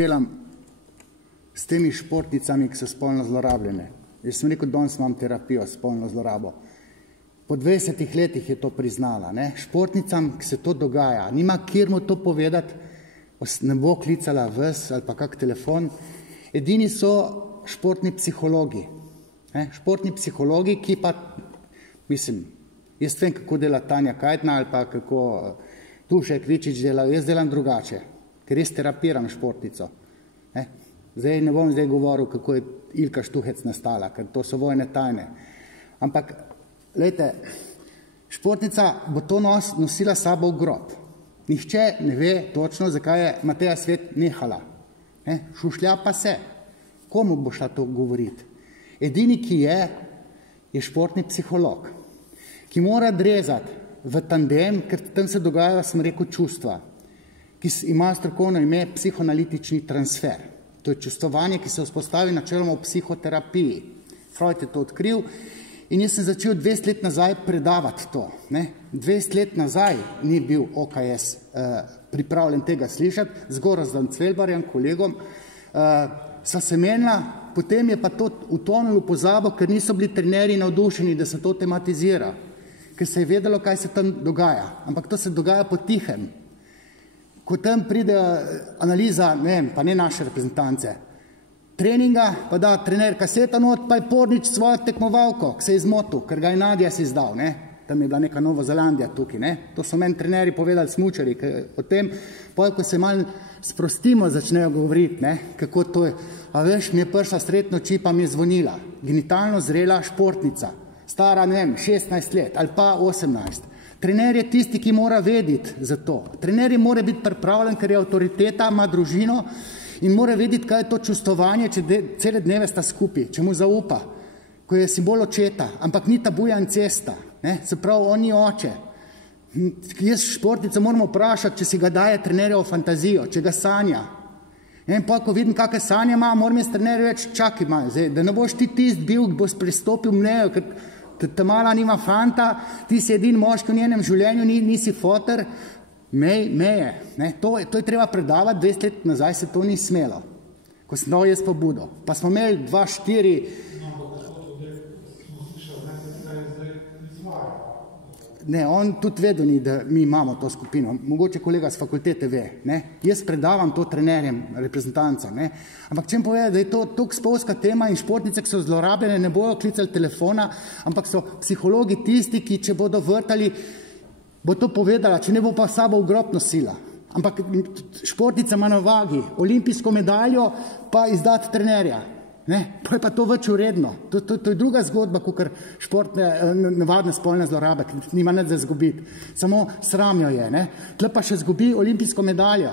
delam s temi športnicami, ki so spolno zlorabljene. Jaz sem rekel, danes imam terapijo s spolno zlorabo. Po 20 letih je to priznala. Ne? Športnicam, ki se to dogaja, nima kjer mu to povedati, ne bo klicala ves ali pa kak telefon. Edini so športni psihologi. Športni psihologi, ki pa, mislim, jaz vem, kako dela Tanja Kajtna ali pa kako Dušek Ričič dela, jaz delam drugače, ker jaz terapiram športnico. Zdaj ne bom govoril, kako je Ilka Štuhec nastala, ker to so vojne tajne. Ampak, glejte, športnica bo to nosila sabo v grob. Nihče ne ve točno, zakaj je Mateja Svet nehala. Šušlja pa se. Komu bo šla to govoriti? Edini, ki je športni psiholog, ki mora drezati v tandem, ker tam se dogajajo, sem rekel, čustva, ki ima strokovno ime psihoanalitični transfer. To je čustvovanje, ki se vzpostavi načeloma v psihoterapiji. Freud je to odkril in jaz sem začel 20 let nazaj predavati to. 20 let nazaj ni bil OKS pripravljen tega slišati, z Gorazdom Cvelbarjem, kolegom, sva se menila, potem je pa to utonilo v pozabo, ker niso bili trenerji navdušeni, da se to tematizira, ker se je vedelo, kaj se tam dogaja. Ampak to se dogaja potihem. Ko tam pride analiza, pa ne naše reprezentance, treninga, pa da trener kaseta not, pa je Pornič svojo tekmovalko, ki se je izmotil, ker ga je Nadja si izdal, tam je bila neka Nova Zelandija tukaj, to so meni trenerji povedali smučari, potem, ko se malo sprostimo, začnejo govoriti, kako to je, a veš, mi je prišla sred noči, pa mi je zvonila, genitalno zrela športnica, stara, 16 let ali pa 18. Trener je tisti, ki mora vedeti za to. Trener mora biti pripravljen, ker je avtoriteta, ima družino in mora vedeti, kaj je to čustovanje, če cele dneve sta skupaj, če mu zaupa, ko je simbol očeta, ampak ni tabuja incesta, se pravi, on ni oče. Jaz športnica moramo vprašati, če si ga daje trenerjevo fantazijo, če ga sanja. In pa, ko vidim, kakve sanje ima, moram jaz trenerju reči, čakaj malo, da ne boš ti tist bil, boš pristopil mnejo, ker ta mala nima fanta, ti si edin moški v njenem življenju, nisi foter, meje. To je treba predavati, 20 let nazaj se to ni smelo, ko sem dal jaz pobudo. Pa smo imeli 2-4... Ne, on tudi vedel ni, da mi imamo to skupino. Mogoče kolega z fakultete ve. Jaz predavam to trenerjem, reprezentancem. Ampak če jim povedati, da je to toliko spolska tema in športnice, ki so zlorabljene, ne bojo klicali telefona, ampak so psihologi tisti, ki če bodo vrtali, bo to povedala, če ne bo pa sabo v grob nosila. Ampak športnica ima na vagi olimpijsko medaljo, pa izdati trenerja. Pa je pa to več uredno. To je druga zgodba, kot športne, navadne spolne zlorabe, ki nima nič za zgubiti. Samo sramjo je. Tle pa še zgubi olimpijsko medaljo.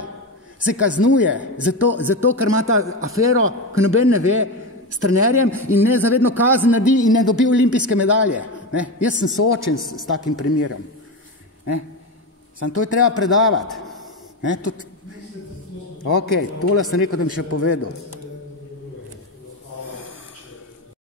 Se kaznuje, zato ker ima ta afero, ki noben ne ve, s trenerjem in nezavedno kazen naredi in ne dobi olimpijske medalje. Jaz sem soočen s takim primerom. Samo to je treba predavati. Ok, tole sem rekel, da mi še povedal.